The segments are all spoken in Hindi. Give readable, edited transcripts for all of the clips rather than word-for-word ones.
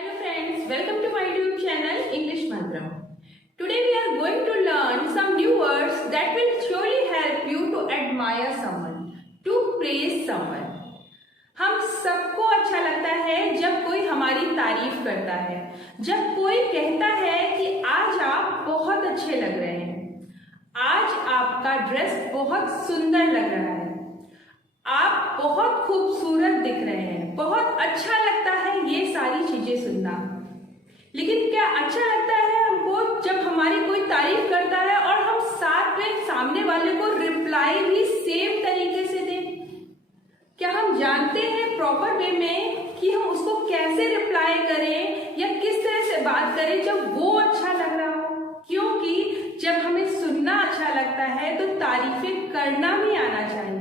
Hello friends, welcome to my YouTube channel English Mantram. Today we are going to learn some new words that will surely help you to admire someone, to praise someone. हम सबको अच्छा लगता है जब कोई हमारी तारीफ करता है, जब कोई कहता है कि आज आप बहुत अच्छे लग रहे हैं, आज आपका ड्रेस बहुत सुंदर लग रहा है, आप बहुत खूबसूरत दिख रहे हैं, बहुत अच्छा लगता है ये सारी चीजें सुनना। लेकिन क्या अच्छा लगता है हमको जब हमारी कोई तारीफ करता है और हम साथ में सामने वाले को रिप्लाई भी सेम तरीके से दें? क्या हम जानते हैं प्रॉपर वे में कि हम उसको कैसे रिप्लाई करें या किस तरह से बात करें जब वो अच्छा लग रहा हो? क्योंकि जब हमें सुनना अच्छा लगता है तो तारीफें करना भी आना चाहिए।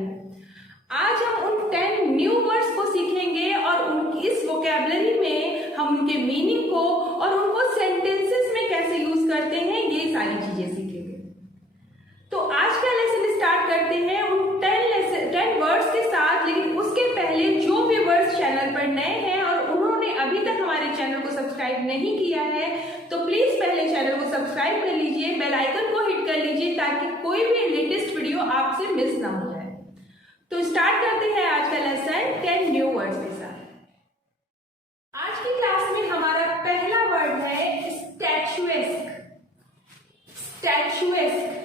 आज हम उन 10 न्यू वर्ड्स को सीखेंगे और इस वोकैबुलरी में हम उनके मीनिंग को और उनको सेंटेंसेस में कैसे यूज करते हैं ये सारी चीजें सीखेंगे। तो आज का लेसन स्टार्ट करते हैं उन 10 वर्ड्स के साथ। लेकिन उसके पहले जो भी वर्ड्स चैनल पर नए हैं और उन्होंने अभी तक हमारे चैनल को सब्सक्राइब नहीं किया है तो प्लीज पहले चैनल को सब्सक्राइब कर लीजिए, बेल आइकन को हिट कर लीजिए ताकि कोई भी लेटेस्ट वीडियो आपसे मिस ना हो जाए। तो स्टार्ट करते हैं आज का लेसन 10 न्यू वर्ड्स के साथ। आज की क्लास में हमारा पहला वर्ड है स्टैचुएस्क। स्टैचुएस्क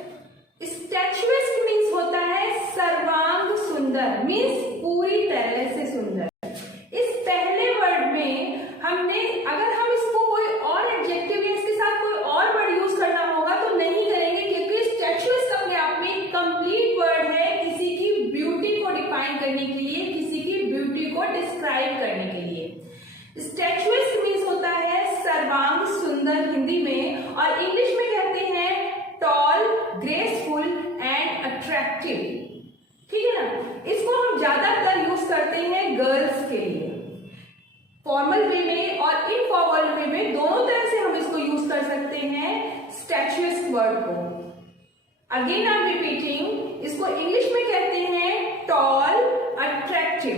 स्टैचुएस्क मीन्स होता है सर्वांग सुंदर, मीन्स पूरी तरह से सुंदर। इस पहले वर्ड में हमने अगर हम इसको कोई और एडजेक्टिव या इसके साथ कोई और वर्ड यूज करना होगा तो नहीं करेंगे, क्योंकि स्टैचुएस्क अपने आप में कंप्लीट वर्ड है किसी की ब्यूटी को डिफाइन करने के लिए, किसी की ब्यूटी को डिस्क्राइब करने के लिए। स्टैचुएस्क मीन्स होता है सर्वांग सुंदर हिंदी में, और इंग्लिश में कहते हैं टॉल, ग्रेसफुल एंड अट्रैक्टिव। ठीक है ना? इसको हम ज्यादातर यूज करते हैं गर्ल्स के लिए, फॉर्मल वे में और इनफॉर्मल वे में, दोनों तरह से हम इसको यूज कर सकते हैं स्टैचुएस्क वर्ड को। अगेन आई एम रिपीटिंग, इसको इंग्लिश में कहते हैं टॉल, अट्रैक्टिव,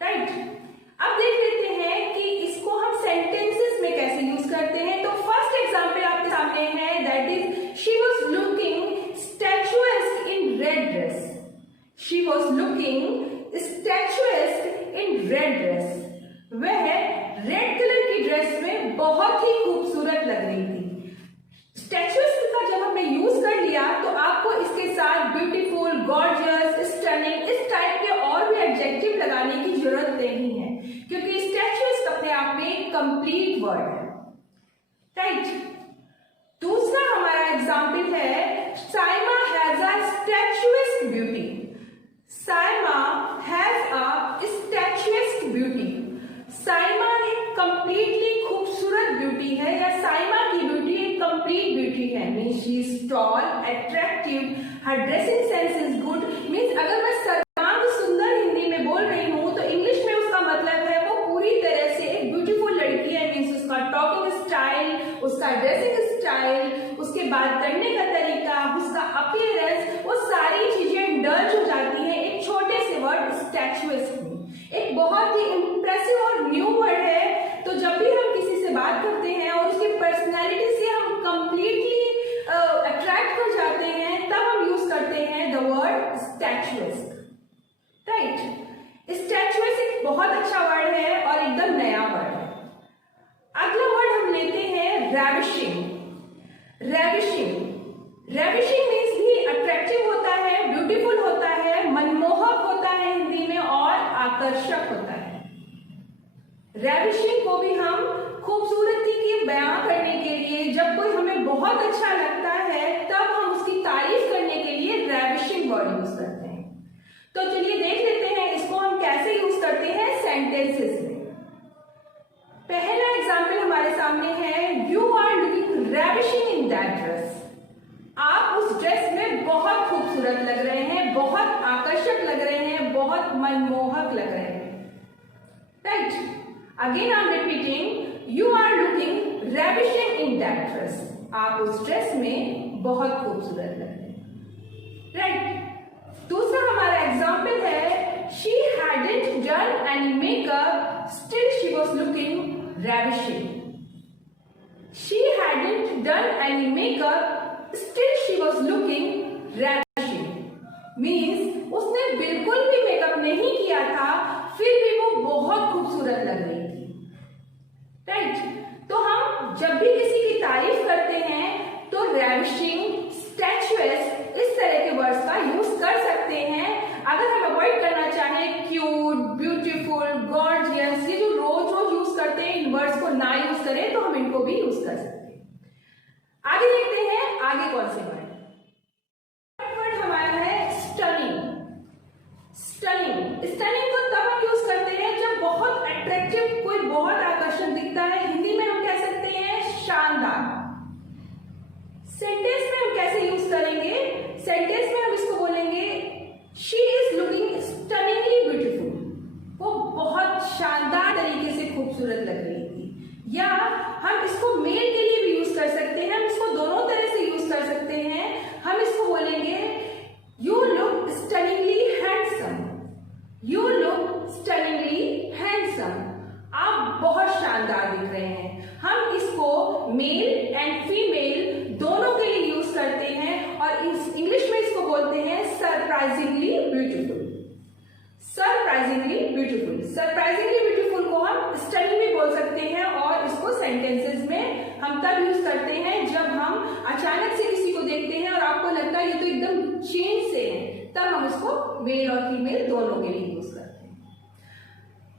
राइट। अब देख लेते हैं कि इसको हम सेंटेंसेस में कैसे यूज करते हैं। तो फर्स्ट एग्जांपल आपके सामने है, that is she was looking statuesque in red dress. She was looking statuesque in red dress. वह रेड कलर की ड्रेस में बहुत ही खूबसूरत लग रही थी। स्टैचुएस्क का जब हमने यूज कर लिया तो आपको इसके साथ ब्यूटीफुल, गॉर्जियस, स्टनिंग इस टाइप के और भी एडजेक्टिव लगाने की जरूरत नहीं है, क्योंकि स्टैचुएस्क अपने आप में कंप्लीट वर्ड है, राइट। दूसरा हमारा एग्जाम्पल है Saima has a statuesque beauty. Saima has a statuesque beauty. Saima एक कंप्लीटली खूबसूरत ब्यूटी है, या साइमा की ब्यूटी एक कंप्लीट ब्यूटी है। Means she is tall, attractive, her dressing sense is good. Means अगर मैं सर्वांग सुंदर हिंदी में बोल रही हूँ तो इंग्लिश में उसका मतलब है वो पूरी तरह से एक ब्यूटीफुल लड़की है। मीन्स उसका टॉकिंग स्टाइल, उसका ड्रेसिंग स्टाइल, उसके बात करने का तरीका, उसका अपीयरेंस, वो सारी चीजें इंडल्ज हो जाती है एक छोटे से वर्ड स्टैचुएस्क में। एक बहुत ही इंप्रेसिव और न्यू वर्ड है। तो जब भी हम किसी से बात करते हैं और उसकी पर्सनैलिटी से हम कंप्लीटली अट्रैक्ट हो जाते हैं, तब हम यूज करते हैं द वर्ड स्टैचुएस्क, राइट। स्टैचुएस्क एक बहुत अच्छा वर्ड है और एकदम नया वर्ड है। अगला वर्ड हम लेते हैं रैविशिंग। रैविशिंग रैविशिंग मीन्स भी अट्रैक्टिव होता है, ब्यूटीफुल होता है, मनमोहक होता है हिंदी में, और आकर्षक होता है। रैविशिंग को भी हम खूबसूरती की बयां करने के लिए, जब कोई हमें बहुत अच्छा लगता है तब हम उसकी तारीफ करने के लिए रैविशिंग वर्ड यूज करते हैं। तो चलिए देख लेते हैं इसको हम कैसे यूज करते हैं सेंटेंसेस में। पहला एग्जाम्पल हमारे सामने है, you are looking ravishing in that dress. आप उस ड्रेस में बहुत खूबसूरत लग रहे हैं, बहुत आकर्षक लग रहे हैं, बहुत मनमोहक लग रहे हैं, right. Again I am repeating, you are looking ravishing in that dress. आप उस ड्रेस में बहुत खूबसूरत लग रहे हैं, राइट। दूसरा हमारा एग्जाम्पल है, she hadn't done any makeup, still she was looking ravishing. She hadn't done any makeup, still she was looking ravishing. Means उसने बिल्कुल भी मेकअप नहीं किया था, फिर भी वो बहुत खूबसूरत लग रही थी. राइट? तो हम जब भी किसी की तारीफ करते हैं तो ravishing, statuesque इस तरह के वर्ड्स का यूज कर सकते हैं. अगर हम अवॉइड करना चाहें क्यूट, ब्यूटीफुल, गॉर्जियस, ये जो रोज रोज यूज करते हैं इन वर्ड्स को ना यूज करें तो हम इनको भी यूज कर सकते हैं. आगे देखते हैं आगे कौन से वर्ड. वर्ड हमारा है स्टनिंग. स्टनिंग स्टनिंग को तब हम यूज करते हैं जब बहुत अट्रैक्टिव, कोई बहुत आकर्षक दिखता है. हिंदी में हम कह सकते हैं शानदार. सेंटेंस में हम कैसे यूज करेंगे? सेंटेंस में हम इसको बोलेंगे she is looking stunningly beautiful. वो बहुत शानदार तरीके से खूबसूरत लग रही थी. या हम इसको मेल के लिए भी यूज कर सकते हैं. हम इसको दोनों तरह से यूज कर सकते हैं. हम इसको बोलेंगे you look stunningly handsome. You look stunningly handsome. आप बहुत शानदार दिख रहे हैं. हम इसको मेल एंड फीमेल दोनों के लिए यूज करते हैं और इंग्लिश में इसको बोलते हैं surprisingly beautiful. Surprisingly beautiful. Surprisingly beautiful को हम स्टनिंग भी बोल सकते हैं और इसको सेंटेंसेस में हम तब यूज करते हैं जब हम अचानक से किसी को देखते हैं और आपको लगता है ये तो एकदम चेंज से है, तब हम इसको मेल और फीमेल दोनों के लिए यूज करते हैं.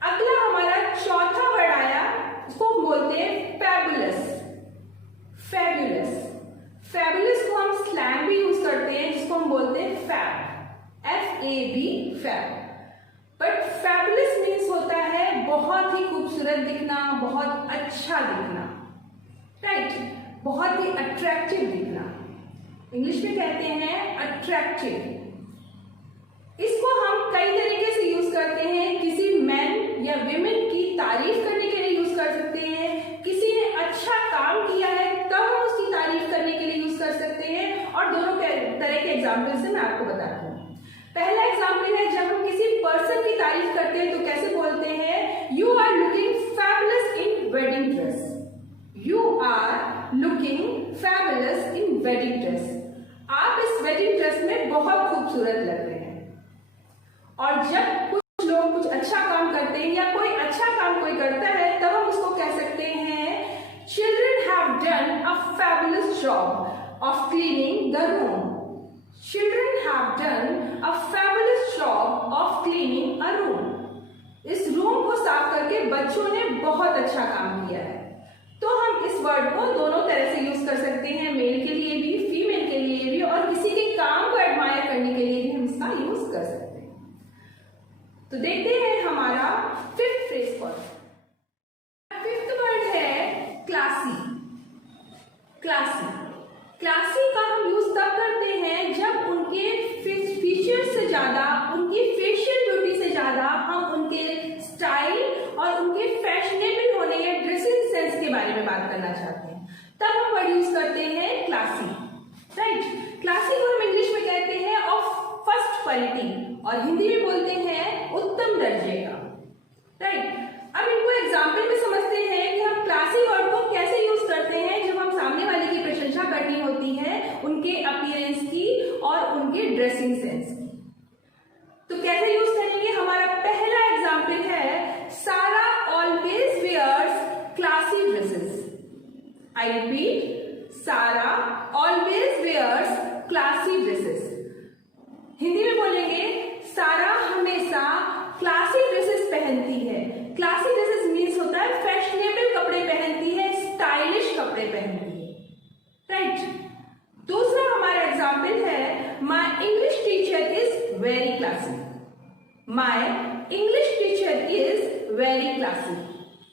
अगला हमारा चौथा वर्ड आया, उसको हम बोलते हैं फैबुलस. फैबुलस. फैबुलस को हम स्लैंग भी यूज करते हैं जिसको हम बोलते हैं fab. FAB fab. But fabulous means होता है बहुत ही खूबसूरत दिखना, बहुत अच्छा दिखना. राइट? बहुत ही अट्रैक्टिव दिखना. इंग्लिश में कहते हैं अट्रैक्टिव. इसको हम कई तरीके से यूज करते हैं. किसी मैन या विमेन की तारीफ करने के लिए यूज कर सकते हैं. किसी ने अच्छा काम किया है तब हम उसकी तारीफ करने के लिए यूज कर सकते हैं. और दोनों तरह के एग्जाम्पल से मैं आपको बताती हूँ. पहला एग्जाम्पल है जब हम किसी पर्सन की तारीफ करते हैं तो कैसे बोलते हैं? You are looking fabulous in wedding dress. You are looking fabulous in wedding dress. आप इस वेडिंग ड्रेस में बहुत खूबसूरत लग रहे हैं. और जब कुछ लोग कुछ अच्छा काम करते हैं या कोई अच्छा काम कोई करता है तब हम उसको कह सकते हैं children have done a fabulous job of cleaning the room. Children have done a fabulous job of cleaning a room. इस रूम को साफ करके बच्चों ने बहुत अच्छा काम किया है. तो हम इस वर्ड को दोनों तरह से यूज कर सकते हैं, मेल के लिए भी, फीमेल के लिए भी, और किसी के काम को एडमायर करने के लिए भी हम इसका यूज कर सकते हैं. तो देखते हैं हमारा fifth phrase word. Fifth word है क्लासी. क्लासी. क्लासी का हम यूज तब करते हैं जब उनके फीचर से ज्यादा, उनकी फेशियल ब्यूटी से ज्यादा हम उनके स्टाइल और उनके फैशनेबल होने या ड्रेसिंग सेंस के बारे में बात करना चाहते हैं. तब हम वर्ड यूज करते हैं क्लासी. राइट? क्लासी को हम इंग्लिश में कहते हैं ऑफ फर्स्ट क्वालिटी और हिंदी में बोलते हैं उत्तम दर्जे का. राइट? अब इनको एग्जाम्पल में समझते हैं कि हम क्लासी वर्ड को कैसे यूज करते हैं जब हम सामने वाले की प्रशंसा करनी होती है उनके अपीयरेंस की और उनके ड्रेसिंग सेंस की. तो कैसे यूज करेंगे? हमारा पहला एग्जाम्पल है Sara always wears classy dresses. I repeat, Sara always wears classy dresses. Hindi में बोलेंगे सारा हमेशा क्लासी ड्रेसेस पहनती है. क्लासी ड्रेसेस मीन्स होता है फैशनेबल कपड़े पहनती है, स्टाइलिश कपड़े पहनती है. राइट? दूसरा हमारा एग्जाम्पल है my English teacher is very classy. My English teacher is very classy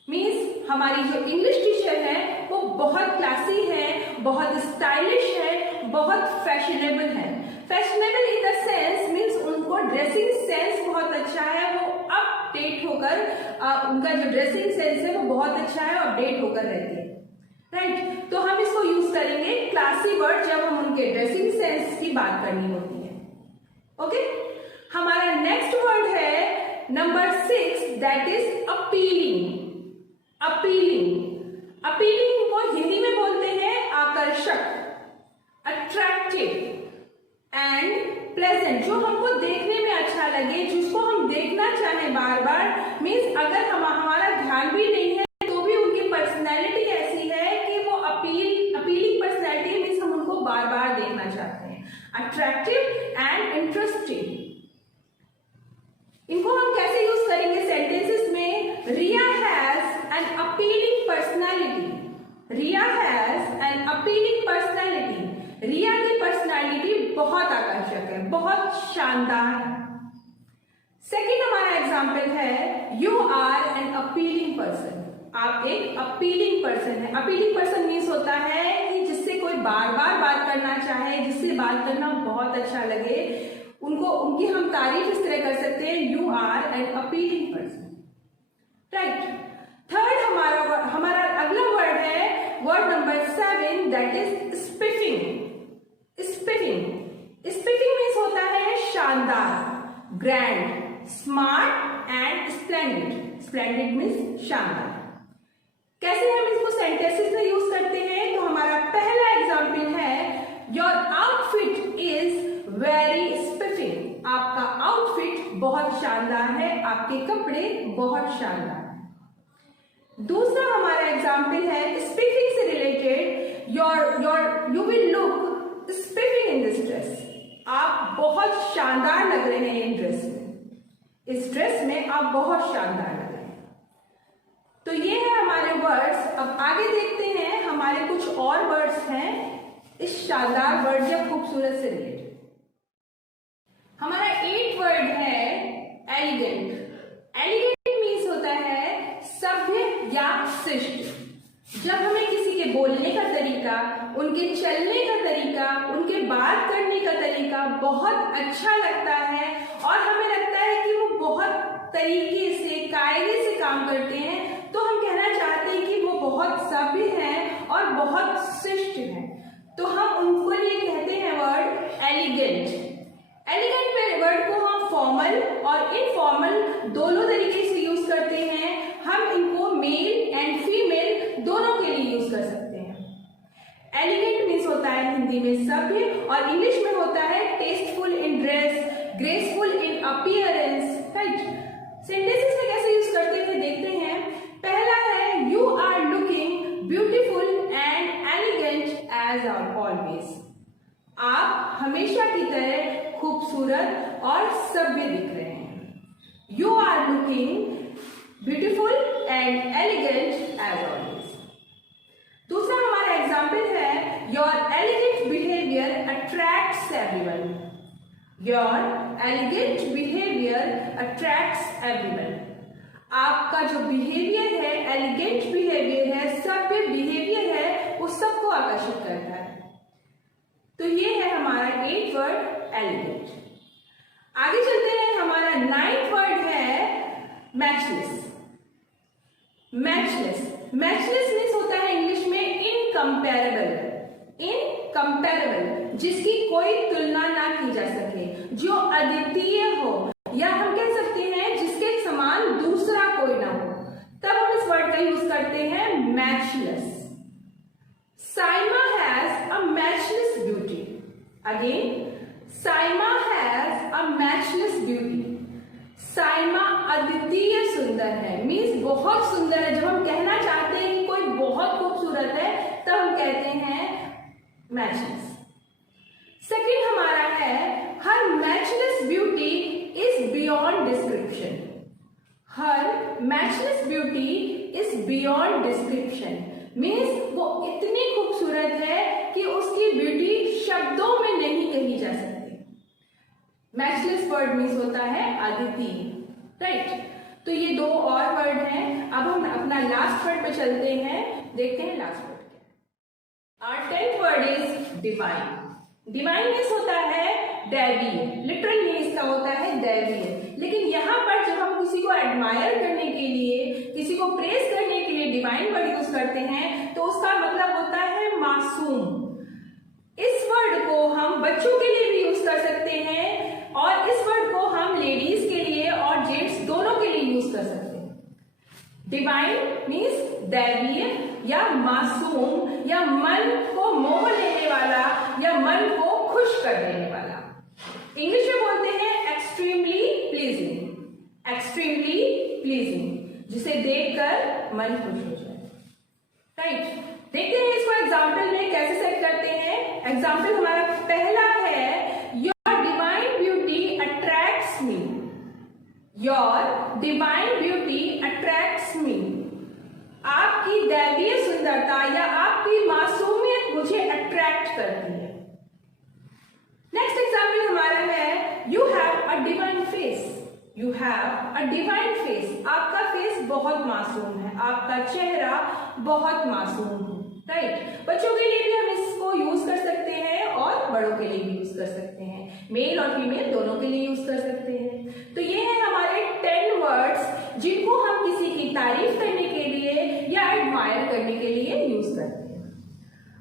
means हमारी जो इंग्लिश टीचर है वो बहुत क्लासी है, बहुत स्टाइलिश है, बहुत फैशनेबल है. Fashionable in the sense means उनको ड्रेसिंग सेंस बहुत अच्छा है, वो अपडेट होकर उनका जो ड्रेसिंग सेंस है वो बहुत अच्छा है, अपडेट होकर रहती है. राइट? तो हम इसको यूज करेंगे क्लासी वर्ड जब हम उनके ड्रेसिंग सेंस की बात करनी होती है. ओके? हमारा नेक्स्ट वर्ड है number 6, that is appealing. Appealing, appealing को हिंदी में बोलते हैं आकर्षक, अट्रैक्टिव एंड प्लेजेंट, जो हमको देखने में अच्छा लगे, जिसको हम देखना चाहें बार बार। मीन्स अगर हमारा ध्यान भी नहीं है तो भी उनकी पर्सनैलिटी ऐसी है कि वो अपीलिंग पर्सनैलिटी, मीन्स हम उनको बार बार देखना चाहते हैं। अट्रैक्टिव एंड इंटरेस्टिंग, इनको हम कैसे यूज करेंगे सेंटेंसेस में? Riya has an appealing personality, Riya has an appealing personality, Riya की पर्सनैलिटी बहुत आकर्षक है, बहुत शानदार है। सेकेंड हमारा एग्जाम्पल है you are an appealing person, आप एक अपीलिंग पर्सन है। अपीलिंग पर्सन मीन्स होता है कि जिससे कोई बार बार बात करना चाहे, जिससे बात करना बहुत अच्छा लगे, उनकी हम तारीफ इस तरह कर सकते हैं, you are an appealing person, right. Third हमारा अगला वर्ड है word number 7, that is spiffing. Spiffing, spiffing means होता है शानदार, grand, smart and splendid. Splendid means शानदार। कैसे हम इसको सेंटेंसेस में यूज करते हैं? तो हमारा पहला एग्जाम्पल है योर आउटफिट इज वेरी स्पिफिंग, आपका आउटफिट बहुत शानदार है, आपके कपड़े बहुत शानदार है। दूसरा हमारा एग्जाम्पल है स्पिफिंग से related, you will look spiffing in this dress, आप बहुत शानदार लग रहे हैं इन ड्रेस में, इस ड्रेस में आप बहुत शानदार लग रहे हैं। तो ये है हमारे वर्ड्स। अब आगे देखते हैं हमारे कुछ और वर्ड्स हैं इस शानदार वर्ड या खूबसूरत से रिलेटेड। हमारा 8th वर्ड है एलिगेंट। एलिगेंट मीन्स होता है सभ्य या शिष्ट। जब हमें किसी के बोलने का तरीका, उनके चलने का तरीका, उनके बात करने का तरीका बहुत अच्छा लगता है और हमें लगता है कि वो बहुत तरीके से, कायदे से काम करते हैं, तो हम कहना चाहते हैं कि वो बहुत सभ्य हैं और बहुत शिष्ट हैं, तो हम उनको लिए कहते हैं वर्ड एलिगेंट। एलिगेंट वर्ड को हम फॉर्मल और इनफॉर्मल दोनों तरीके से यूज करते हैं। हम इनको मेल एंड फीमेल दोनों के लिए यूज कर सकते हैं। एलिगेंट मीन्स होता है हिंदी में सभ्य और इंग्लिश में होता है tasteful in dress, graceful in appearance, right. Sentences में कैसे यूज करते हैं देखते हैं। पहला है you are looking beautiful and elegant as always, आप हमेशा की तरह खूबसूरत और सभ्य दिख रहे हैं। You are looking beautiful and elegant as always. दूसरा हमारा एग्जाम्पल है your elegant behaviour attracts everyone, your elegant behaviour attracts everyone, आपका जो बिहेवियर है, एलिगेंट बिहेवियर है, सभ्य बिहेवियर है, वो सबको आकर्षित करता है। तो ये है हमारा 8th वर्ड एलिगेंट। आगे चलते हैं, हमारा 9th वर्ड है मैचलेस। मैचलेस, मैचलेस मीन्स होता है इंग्लिश में इनकम्पेरेबल। इनकम्पेरेबल, जिसकी कोई तुलना ना की जा सके, जो अद्वितीय हो, या हम कह सकते हैं जिसके समान दूसरा कोई ना हो, तब हम इस वर्ड का यूज करते हैं matchless. Saima has a matchless beauty. Again, Saima has a matchless beauty. Saima अद्वितीय सुंदर है, मीन्स बहुत सुंदर है। जब हम कहना चाहते हैं कि कोई बहुत खूबसूरत है, तब हम कहते हैं मैचलेस। सेकंड हमारा है her matchless beauty is beyond description. Her matchless beauty is beyond description, means वो इतनी खूबसूरत है कि उसकी ब्यूटी शब्दों में नहीं कही जा सकती। मैचलेस वर्ड मीन्स होता है अद्वितीय, राइट। तो ये 2 और वर्ड हैं। अब हम अपना लास्ट वर्ड पे चलते हैं, देखते हैं लास्ट वर्ड क्या। Our 10th word is divine. Divine means होता है दैवीय, लिटरल मीन्स का होता है दैवीय। लेकिन यहाँ पर जब हम किसी को एडमायर करने के लिए, किसी को प्रेज करने के लिए डिवाइन वर्ड यूज करते हैं, तो उसका मतलब होता है मासूम। इस वर्ड को हम बच्चों के लिए भी यूज कर सकते हैं और इस वर्ड को हम लेडीज के लिए और जेंट्स दोनों के लिए यूज कर सकते हैं। डिवाइन मीन्स दैवीय या मासूम या मन को मोह लेने वाला या मन को खुश कर देने वाला। इंग्लिश में बोलते हैं एक्सट्रीमली प्लीजिंग, एक्सट्रीमली प्लीजिंग, जिसे देखकर मन खुश हो जाए। राइट, देखते हैं इसको एग्जाम्पल में कैसे सेट करते हैं। एग्जाम्पल हमारा पहला है, your divine beauty attracts me, your divine beauty attracts me, आपकी दैवीय सुंदरता या आपकी मासूमियत मुझे अट्रैक्ट करती है। नेक्स्ट एग्जाम्पल हमारा है, you have a divine face, you have a divine face, आपका फेस बहुत मासूम है, आपका चेहरा बहुत मासूम है। राइट, बच्चों के लिए भी हम इसको यूज कर सकते हैं और बड़ों के लिए भी यूज कर सकते हैं, मेल और फीमेल दोनों के लिए यूज कर सकते हैं। तो ये है हमारे 10 वर्ड्स जिनको हम किसी की तारीफ करने के लिए या एडमायर करने के लिए यूज करते हैं।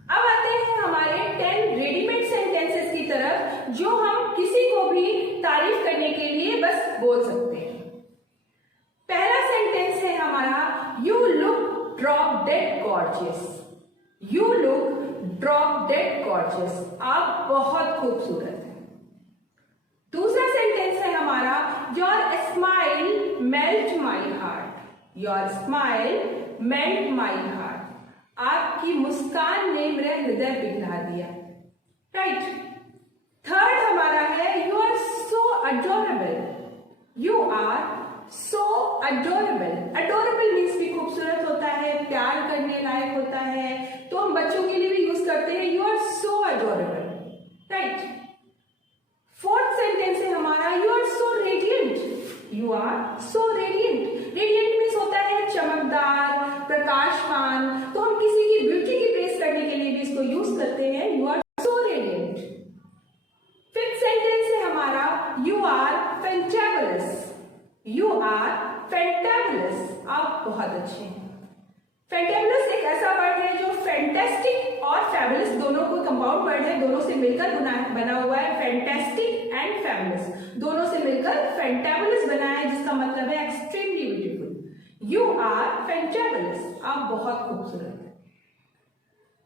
अब आते हैं हमारे 10 रेडीमेड सेंटेंसेस की तरफ, जो हम किसी को भी तारीफ करने के लिए बस बोल सकते हैं। पहला सेंटेंस है हमारा, you look drop dead gorgeous, you look drop dead gorgeous, आप बहुत खूबसूरत हैं। दूसरा सेंटेंस है हमारा, your smile melt my heart, your smile melt my heart, आपकी मुस्कान ने मेरा हृदय पिघला दिया। राइट, थर्ड हमारा है, you are so adorable, you are so adorable, adorable means भी खूबसूरत होता है, प्यार करने लायक होता है, तो हम बच्चों के लिए भी यूज करते हैं, you are so adorable. Right, fourth sentence है हमारा, you are so radiant, you are so radiant, radiant means होता है चमकदार, प्रकाशमान, तो हम किसी की ब्यूटी की प्रेस करने के लिए भी इसको यूज करते हैं, you are so radiant. Fifth sentence है हमारा, you are fantabulous, you are fantabulous, आप बहुत अच्छे हैं। फैंटाबुलस एक ऐसा वर्ड है जो फैंटास्टिक और फैबुलस दोनों को कंपाउंड वर्ड है, दोनों से मिलकर बना हुआ है, फैंटास्टिक एंड फैबुलस दोनों से मिलकर फैंटाबुलस बना है, जिसका मतलब है extremely beautiful. You are fantabulous, आप बहुत खूबसूरत हैं।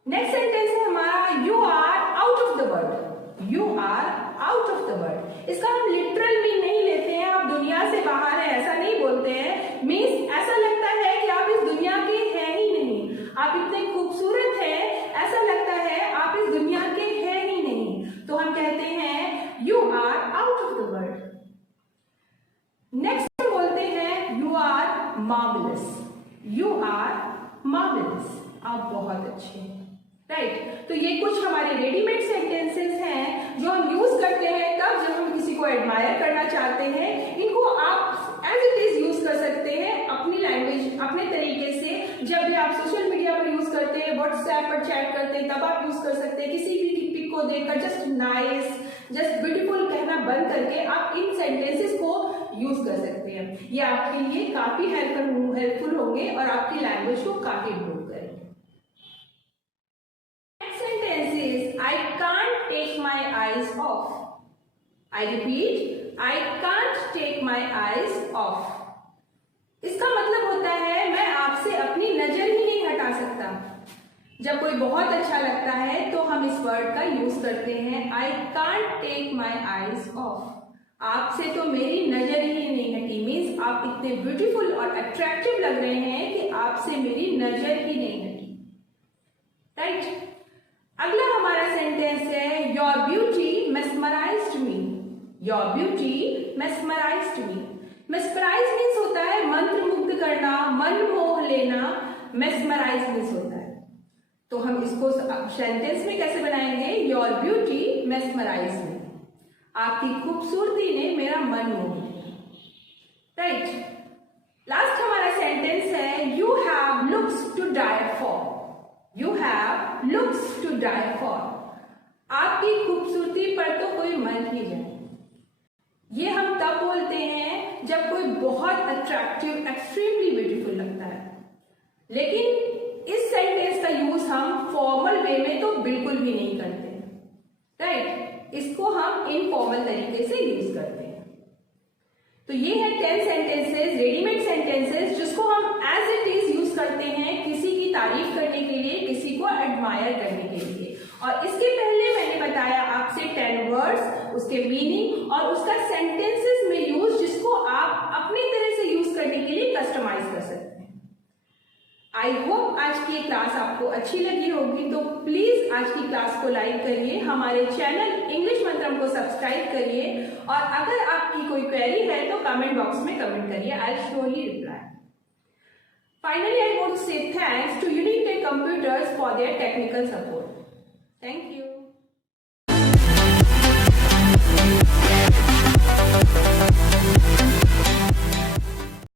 नेक्स्ट सेंटेंस है हमारा, you are out of the world, you are out of the world, इसका हम लिटरल मीन नहीं लेते हैं, आप दुनिया से बाहर हैं ऐसा नहीं बोलते हैं, मीन्स ऐसा लगता है कि आप इस दुनिया के हैं ही नहीं, आप इतने खूबसूरत हैं, ऐसा लगता है आप इस दुनिया के हैं ही नहीं, तो हम कहते हैं you are out of the world. Next बोलते हैं, you are marvellous, you are marvellous, आप बहुत अच्छे हैं। राइट, तो ये कुछ हमारे रेडीमेड सेंटेंसेस हैं जो हम यूज करते हैं तब जब हम किसी को एडमायर करना चाहते हैं। इनको आप एज इट इज यूज कर सकते हैं अपनी लैंग्वेज, अपने तरीके से। जब भी आप सोशल मीडिया पर यूज करते हैं, व्हाट्सएप पर चैट करते हैं, तब आप यूज कर सकते हैं। किसी भी पिक को देखकर जस्ट नाइस, जस्ट ब्यूटीफुल कहना बंद करके आप इन सेंटेंसेस को यूज कर सकते हैं। ये आपके लिए काफी हेल्पफुल होंगे और आपकी लैंग्वेज को काफी इम्प्रूव करेंगे। I can't take my eyes off. I repeat, I can't take my eyes off. इसका मतलब होता है मैं आपसे अपनी नजर ही नहीं हटा सकता। जब कोई बहुत अच्छा लगता है तो हम इस वर्ड का यूज करते हैं, I can't take my eyes off. आपसे तो मेरी नजर ही नहीं हटी, मीन्स आप इतने ब्यूटीफुल और अट्रैक्टिव लग रहे हैं कि आपसे मेरी नजर ही नहीं हटी। राइट, अगला हमारा सेंटेंस है, your beauty mesmerised me, your beauty mesmerised me. Mesmerise means होता है मंत्रमुग्ध करना, मन मोह लेना, मेस्मराइज मीन्स होता है। तो हम इसको सेंटेंस में कैसे बनाएंगे, योर ब्यूटी मेस्मराइज मी, आपकी खूबसूरती ने मेरा मन मोह लिया। राइट, लास्ट हमारा सेंटेंस है, you have looks to die for, you have looks to die for, आपकी खूबसूरती पर तो कोई मर ही जाए। ये हम तब बोलते हैं जब कोई बहुत अट्रैक्टिव, एक्सट्रीमली ब्यूटीफुल लगता है। लेकिन इस सेंटेंस का यूज हम फॉर्मल वे में तो बिल्कुल भी नहीं करते। राइट, इसको हम इनफॉर्मल तरीके से यूज करते हैं। तो ये है 10 सेंटेंसेस, रेडीमेड सेंटेंसेस, जिसको हम एज इट इज यूज करते हैं किसी की तारीफ करने के लिए, किसी को एडमायर करने के लिए। और इसके पहले मैंने बताया आपसे 10 वर्ड्स, उसके मीनिंग और उसका सेंटेंसेस में यूज, जिसको आप अपनी तरह से यूज करने के लिए कस्टमाइज कर सकते हैं। आई होप आज की क्लास आपको अच्छी लगी होगी, तो प्लीज आज की क्लास को लाइक करिए, हमारे चैनल इंग्लिश मंत्रम को सब्सक्राइब करिए, और अगर आपकी कोई क्वेरी है तो कमेंट बॉक्स में कमेंट करिए, I will surely reply. Finally I want to say thanks to Unique Tech Computers for their technical support. Thank you.